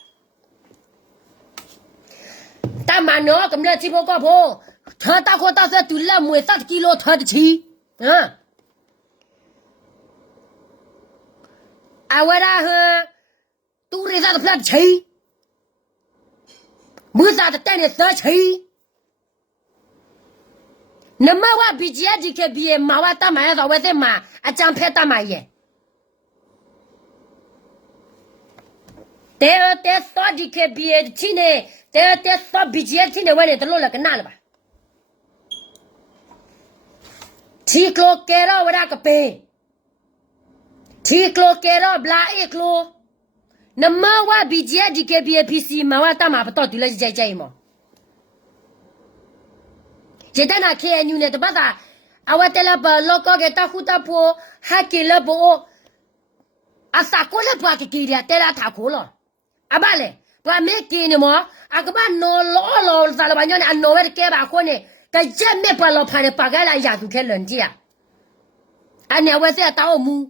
ta mà nó cầm lên chi bố có bố thơ ta có ta sẽ tụi là 17 kilo thơ thì chi vậy ra hả tu đi ra tập lên chi bữa ra tập tên này sơ chi nằm mà qua bị chết thì cái bị mà qua ta mà rồi vậy mà chẳng phải ta mà vậy thế sao thì cái bị chi này thế sao bị chết thì này vậy này tao lo cái nào là ba thi kilo kê đó vậy ra cái bể thi kilo kê đó bla e kilo nằm mơ qua bị chết thì cái bị PC mà qua ta mà bắt đầu tụi lấy chạy mà chỉ ta nào kia như này tao bắt à vậy tao là bà lo cái ta hút ta po hai kilo po sao có là ba cái kia tao là tháo khổ rồi ba lệ ba mấy kia này mà các bạn nó lo sao là bao nhiêu này anh nói cái bà con này cái chân mấy bà lo phải này bà cái là giả tụ cái lần gì à anh này vậy sẽ tao mu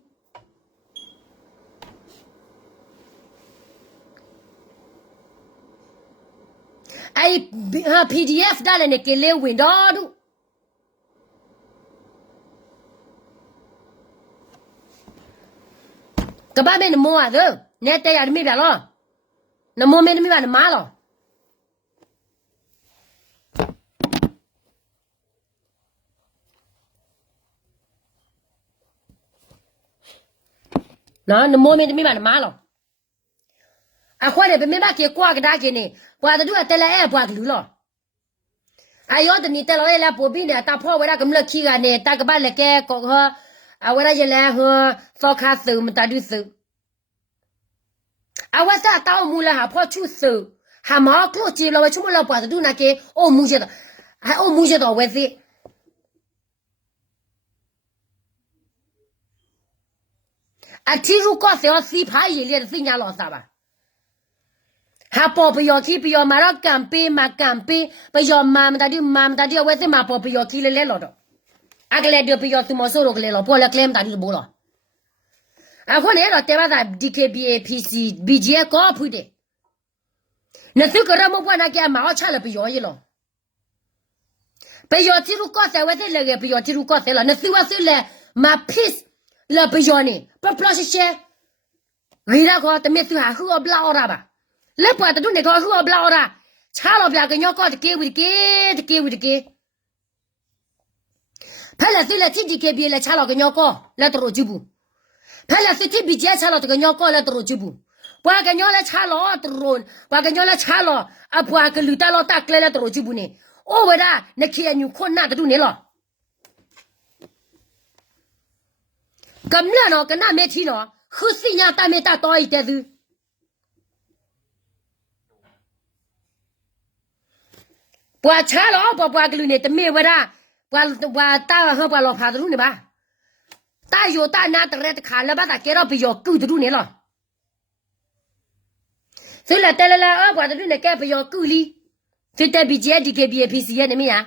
ai PDF đó là này cái leo win đó đủ các bạn mình mua à đó nè tay ăn mấy bà lo nó mua mấy bà nó má lo nó mua mấy bà nó má lo khoan này mấy bà kia qua cái đá kia này qua từ đuôi tay lại qua cái lú lo ai ở đây tay lại là bố bên này ta phô với ta cầm lợn kia này ta các bạn lại cái có hả với ta giờ là hả sao khá sự mà ta đi sự vậy ta tao mua là hả phô chút sự hả mà có chỉ là chúng mình là bỏ từ đuôi này cái mua gì đó hả mua gì đó vậy gì chỉรู้ก็เสียสีพายเลยสิญาลอซาบะหาปอไปยอคีไปยอมาแล้วกัมปีมากัมปีไปยอมามันตาดิเอาไว้สิมาปอไปยอคีเลยหรอดอกเลยเดี๋ยวไปยอสมอโซโรกเลยหรอพอแล้วเคลมตาดิบ่หรอคนนี้หรอแต่ว่า DKBA PC BGA ก็พูดดินั่นคือก็เราไม่ว่านะแกมาเอาชาเลยไปยอยี่หรอไปยอที่รู้ก็เสียไว้สิเลยไปยอที่รู้ก็เสียหรอนั่นคือว่าสิเลยมาพีซเลยไปยอนี่ปะพลาสเชรีละก็แต่ไม่สิหาหัวบลาอราบะแล้วปะแต่ดูเนี่ยก็หัวบลาอราชาเราเปียกยอก็ตะเกวิตะเกพะละสิละที่DKBAละชาเราก็ยอก็ละตรอจิบุพะละสิที่BGAชาเราตะยอก็ละตรอจิบุปะกันยอละชาเราตรอนปะกันยอละชาเราอะปะกะลุตาเราตะกละตรอจิบุนี่โอเวดานะเคียญูคนน่ะตะดูเนี่ยหรอกำลังเนาะกันน่ะเมทีเนาะคือสิญาตาเมตาต่ออีแต่ดูปะชาเนาะปะกะลุเนี่ยตะเมเวดาปะตาเฮาปะเราพาตะดูเนี่ยบาตาโยตานาตะเรตะขาละบาตะเกรอไปยอกูตะดูเนี่ยหรอสิละตะละปะตะดูเนี่ยแกไปยอกูลีสิตะ BGA DKBA PC เนี่ยมีอ่ะ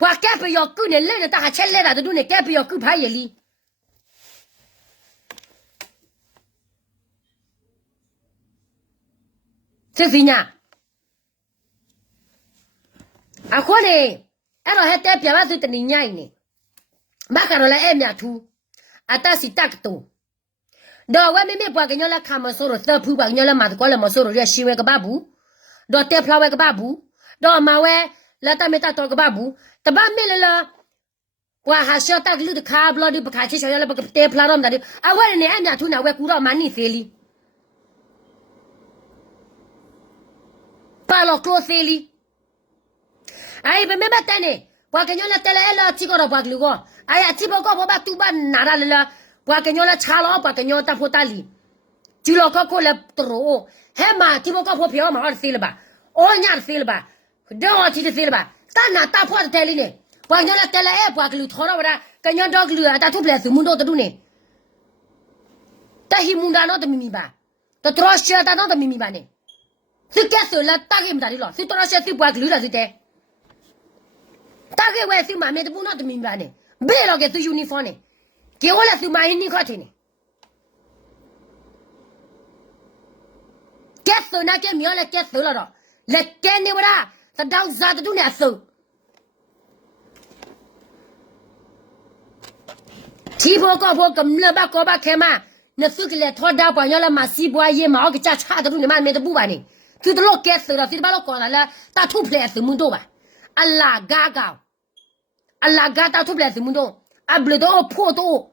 ปะแกไปยอกูเนี่ยเล่นตะหาเชเล่ตะดูเนี่ยแกไปยอกูพายลีสิญาအခုနေအဲ့တော့ဟဲ့တဲ့ပြပါစတနေညိုင်းနေဘာကရလဲအဲ့မြထူအတစီတက်တူ do we me bwa kenyola kama soro the pu ba kenyola ma ko le mo soro ya shiwe ka babu do te flower ka babu do ma we la ta meta to ka babu ta ba me la wa ha sho ta lu de ka blo di ba ka chi sho ya la ba te flower rom da di a we ne a nya thu na we ku ro ma ni feli pa lo close feli ai be me ba ta ne bwa kenyola tele ela chi ko ro bwa lu ko ai a chi bo ko ba tu ba na ra la bwa kenyola cha lo bwa kenyola ta pho ta li ji lo ko le tro he ma ti bo ko pho phyo ma se le ba o nya se le ba do chi se le ba ta na ta pho te li ne bwa kenyola tele e bwa lu tho ro ba kenyola dog lu ta thu ple su mun do tu ne ta hi mun da no de mi ba ta tro sha ta no de mi ba ne si ke so la ta ke ma di lo si tro sha si bwa lu la si te ta ke we si ma me de bu no de mi ba ne be lo ke tu uniform ne ke o la su ma ni kho the ne ke so na ke mi o la ke so lo do le ke ni wa ta dau za tu ne a so ti bo ko kam le ba ko ba ke ma ne su ke le tho da ba yo la ma si bwa ye ma o ke cha cha tu ne ma me de bu ba ni tu de lo ke so lo si ba lo ko la ta thu ple su mun do ba alla ga ta thu ple su mun do a ble do pho do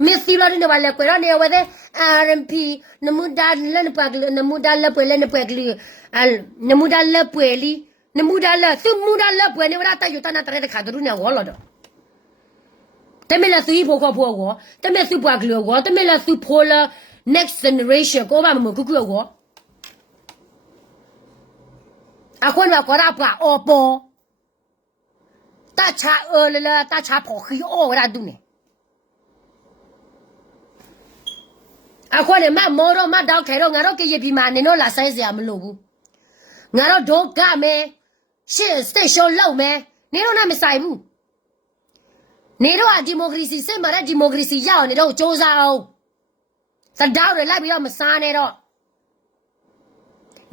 Messi lo ni wale ko ne wa de RMP namuda le pa namuda le pwe le pwe gli al namuda le pwe li namuda le su muda le pwe ne wa ta yu ta na ta de kha du ne wo lo do te me la su yi pho ko pho wo te me su pwa gli wo te me la su pho la next generation ko ba mo ku ku wo a ko na ko ra pa o po ta cha le ta cha pho khi o wa du ne ako le ma moro ma dao khe ro nga ro ke ye bi ma ne no la sai sia ma lo bu nga ro do ga me shit station lo me ne ro na me sai bu ne ro a democracy စစ်မှာတဲ့ democracy ရအောင်နေတော့စ조사အောင်သတောက်တွေလိုက်ပြီးတော့မစားနဲ့တော့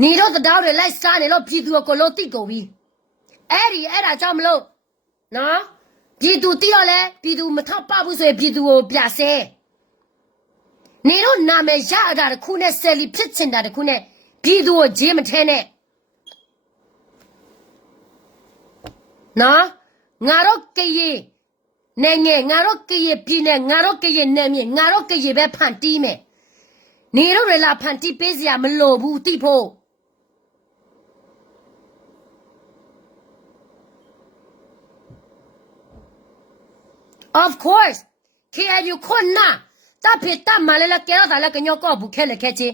နေတော့သတောက်တွေလိုက်စားနေတော့ပြည်သူကိုလို့တိကုန်ပြီအဲ့ဒါကြောင့်မလို့နော်ပြည်သူတိတော့လဲပြည်သူမထောက်ပဘူးဆိုရင်ပြည်သူကိုပြဆဲနေတော့နာမည်ရတာတခုနဲ့ဆယ်လီဖြစ်ချင်တာတခုနဲ့ပြည်သူကိုဂျင်းမထဲနဲ့နော်ငါတို့ကရေနေငယ်ငါတို့ကရေပြည်နဲ့ငါတို့ကရေနေမြေငါတို့ကရေပဲဖန်တီးမယ်နေတို့တွေလာဖန်တီးပေးစရာမလိုဘူးတိဖို့of course KNU ခွန်းနာta phe ta ma le la ke ra la ke nyo ko bu khe le khe chi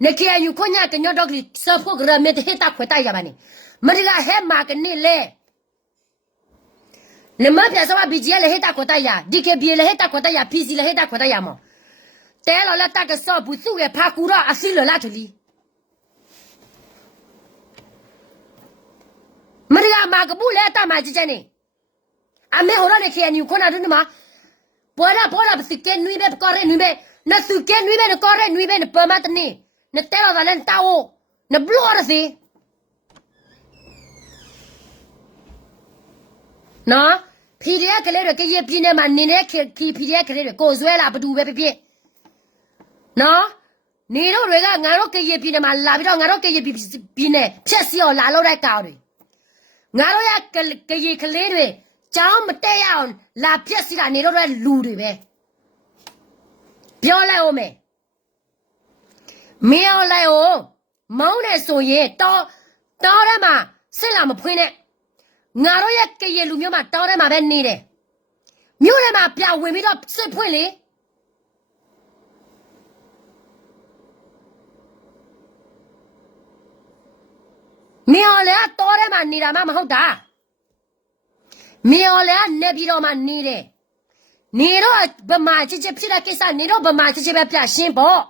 ne ke yu ko nya ke nyo dog li sa pho gra me te ta khwe ta ya ba ni ma ri la he ma ke ni le ne ma pya sa ba bi ji le he ta khwe ta ya di ke bi le he ta khwe ta ya pc le he ta khwe ta ya mo te lo la ta ke so bu su le pha ku ro a si lo la thu li ma ri la ma ke bu le ta ma ji chen ni a me ho ro le ke yu ko na du ni ma Bora si ke nui be kore nui be na su ke nui be na kore nui be na permat ni na telo da len tao na blora si no PDF ကလေးတွေကရေပြင်းနေမှာနေနေခီ PDF ကလေးတွေကိုဇွဲလာဘဒူပဲဖြစ်နော်နေတို့တွေကငါတို့ကရေပြင်းနေမှာလာပြီးတော့ငါတို့ကရေပြင်းနေဖြက်စီအောင်လာလို့တဲ့ကောင်တွေငါတို့ရကရေကလေးတွေကျောင်းမတက်ရအောင်လာပြက်စီတာနေတော့တဲ့လူတွေပဲပြောလိုက်အောင်မယ်မင်းအောင်လိုက်အောင်မောင်းနေဆိုရင်တောထဲမှာစစ်လာမဖွင့်နဲ့ငါတို့ရဲ့ကရေလူမျိုးမှာတောထဲမှာပဲနေတယ်မြို့ထဲမှာပြဝင်ပြီးတော့စစ်ဖွင့်လေမင်းအောင်လည်းတောထဲမှာနေတာမှမဟုတ်တာမင်းော်လည်းနေပြီးတော့မှနေတယ်နေတော့ဗမာချစ်ချစ်ဖြစ်တဲ့ကိစ္စနေတော့ဗမာချစ်ချစ်ပဲပြရှင်းပေါ့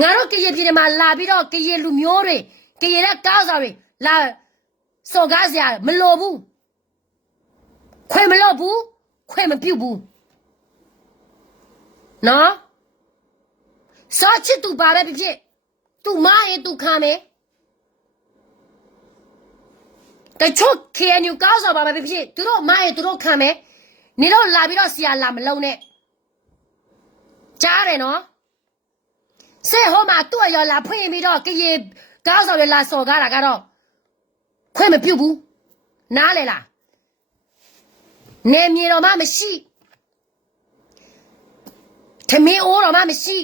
ငါတို့ကရေပြည်မှာလာပြီးတော့ကရေလူမျိုးတွေကရေတဲ့ကားစားတွေလာစော်ကားစရာမလိုဘူးခွေမလို့ဘူးခွေမပြုတ်ဘူးနော်စောချစ်သူပါပဲဖြစ်သူမရင်သူခံမယ်တချို့ KNU ကောင်းစားပါပဲဖြစ်သူတို့မရဲ့သူတို့ခံမယ်နေတော့လာပြီးတော့ဆရာလာမလုံးနဲ့ ကြားတယ်နော်စေဟိုမှာသူ့ရောလာဖွင့်ပြီးတော့ကရေကောင်းဆောင်ရလာစော်ကားတာကတော့ခွင့်မပြုဘူးနားလေလားနေမြေတော်မှမရှိထမင်းအိုးတော်မှမရှိ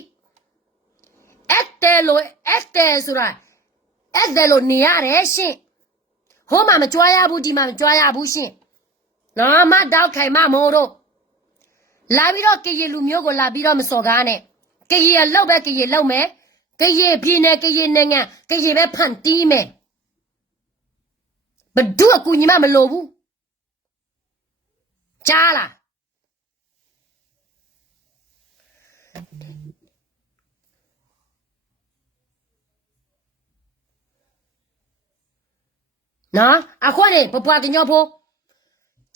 အဲ့တဲဆိုတာအဲ့တဲလို့နေရတယ်ရှင်ဟိုမှာမကြွားရဘူးဒီမှာမကြွားရဘူးရှင်နော်မတောက်ခိုင်မမိုးတို့လာပြီးတော့ကရေလူမျိုးကိုလာပြီးတော့မစော်ကားနဲ့ကရေလောက်ပဲကရေလောက်မယ်ကရေပြင်းနေကရေနိုင်ငံကရေပဲဖန်တီးမယ်ဘဒုအကူညီမမလိုဘူးကြားလားနော်အခုနေပပွားကညောဖို့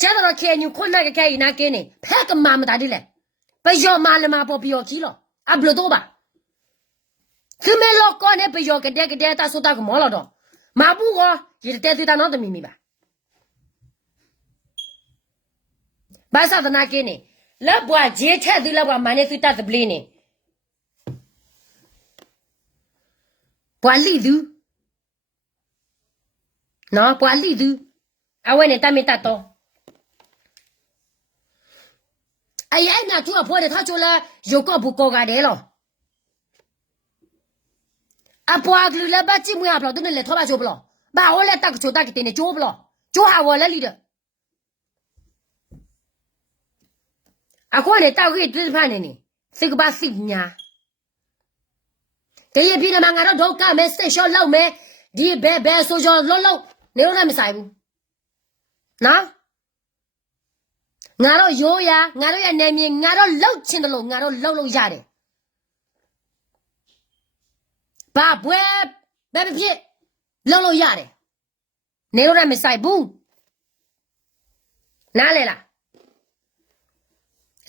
ကျတော့ခဲညခုနကခဲနာကင်းနေဖက်ကမမတာဒီလေပယောမာလမပေါ်ပြောခီလောအဘလတော့ပါခမဲလောကောနေပယောကတဲ့တာဆိုတာကမောလာတော့မဘူးကောရတဲ့တာနော်တမီမီပါဘာသာတနာကင်းနေလက်ဘွားဂျေချက်သူလက်ဘွားမနေသူတတ်ပလင်းနေဘွာလီသူနော်ဘွာလီသူအဝဲနဲ့တမီတတ်တော့哎呀，那主要婆的他就来有个不高干的了。啊，婆个来把节目也不了，都能来讨把就不了，把我来打个球打个点的就不了，就还我来里的。啊，我来打个最盘的呢，这个把谁呀？这一批的嘛，俺都干没谁小老没，你别说叫老，你有那么晒不？那？ငါတို့ရိုးရငါတို့ရဲ့နေမြေငါတို့လှုပ်ချင်တယ်လို့ငါတို့လှုပ်လို့ရတယ်ဘာပွဲဘယ်ဖြစ်လှုပ်လို့ရတယ်နေတော့မဆိုင်ဘူးနားလေလား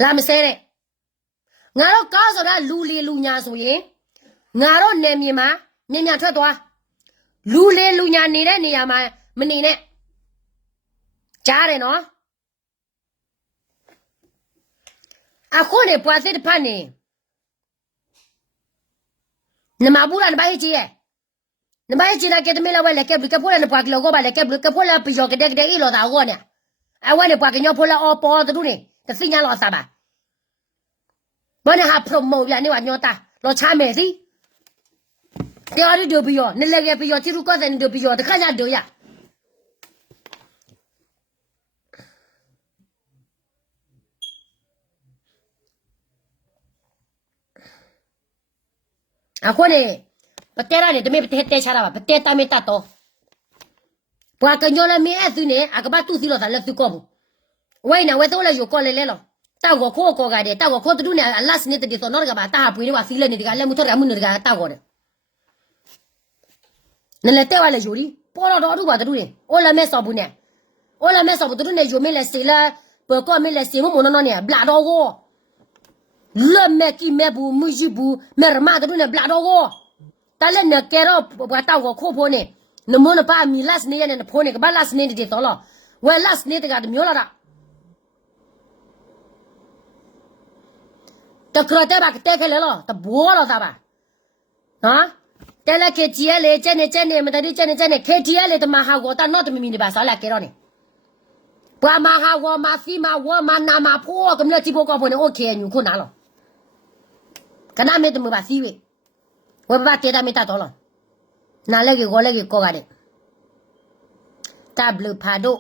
လာမစဲတဲ့ငါတို့ကားဆိုတာလူလီလူညာဆိုရင်ငါတို့နေမြေမှာမြင်ထွက်သွားလူလီလူညာနေတဲ့နေရာမှာမနေနဲ့ကြားတယ်နော်အခုနေပွားစစ်ဖတ်နေနမဘူးလားနမဟိကြီးရဲ့နမဟိကြီးနာကဲတမီလာဝဲလက်ကဘကဖိုးလည်းပွားကလောကပါလက်ကဘကဖိုးလည်းပြောကတဲ့တဲ့ဤလောတာကောနဲ့အဝဲနေပွားကညောဖိုးလည်းအော်ပေါ်တူနေတသိညာလောစားပါဘာနဲ့ဟာပရိုမိုရနေဝညောတာလောချမယ်စီတရားရီဒိုဘီယောနလည်းကဘီယောတီရူကောတဲ့ဒိုဘီယောတခါကြဒိုရအခုနေပတဲရနေတမေပတဲတဲချတာပါပတဲတမေတတ်တော့ဘွာကညောလည်းမင်းအဲ့သူနေအကပတ်သူစီလို့သာလက်သူကောဘူးဝိုင်းနေဝဲတော့လေယူကောလေလေလောတောက်ကိုခိုးကောကတဲ့တောက်ကိုခိုးတူနေအလတ်စနေတဲ့ဆိုတော့ကပါတာပွေးနေပါစီလက်နေတကလက်မှုထွက်ရမှုနေတကတောက်ကောတယ်နလေတဲဝါလေယူရီပေါ်တော့တူပါတူနေအိုလာမဲဆော်ဘူးနေအိုလာမဲဆော်ဘူးတူနေယူမဲလေစီလာပေါ်ကောမဲလေစီမမနော်နေဘလာတော့ကိုle meki mebu mujibu merma de ne blado go tale ne kero bata go kho pho ne no mo ne pa mi las ne ne pho ne ka ba las ne de to lo we las ne de ga de myo la da ta kro te ba te ke le lo ta bo lo ta ba ha te la ke ji le che ne me ta di che ne ke ji le ta ma ha go ta no de mi mi ne ba sa la ke ro ne ba ma ha go ma fi ma wo ma na ma pho ko ne ti pho ko pho ne o ke nyu ko na loကနမေတမပါစီဝေဝဘတေတာမီတာတော်လားနားလေကိုလေကိုကတဲ့တဘလဖာဒို